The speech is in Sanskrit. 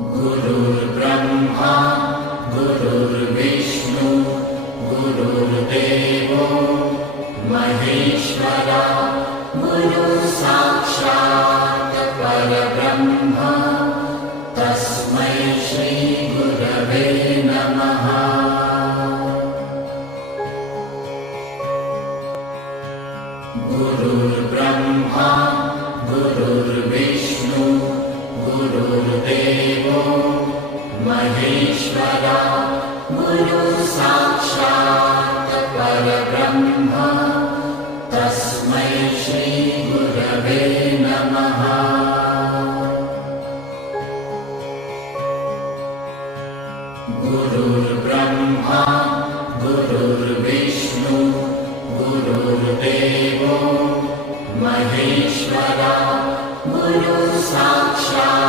गुरुर्ब्रह्मा गुरुर्विष्णु गुरुर्देवो महेश्वरा गुरुसाक्षात् परब्रह्म तस्मै श्री गुरवे नमः। गुरुर्ब्रह्मा गुरुर्विष्णु गुरुर्देवो महेश्वरा गुरुसाक्षात् परब्रह्म तस्मै श्री गुरवे नमः। गुरुर्ब्रह्मा गुरुर्विष्णु गुरुर्देवो महेश्वरा गुरुसाक्षात्